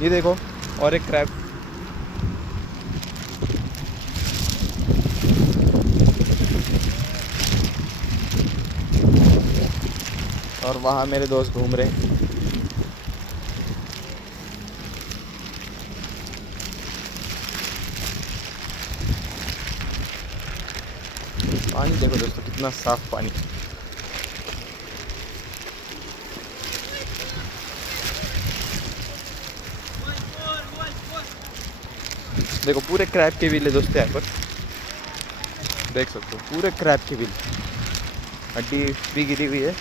ये देखो, और एक क्रैब। और वहाँ मेरे दोस्त घूम रहे हैं। पानी देखो दोस्तों, कितना साफ पानी। देखो पूरे क्रैब के बिल है दोस्तों यहाँ पर, देख सकते हो पूरे क्रैब के बिल। हड्डी भी गिरी हुई है।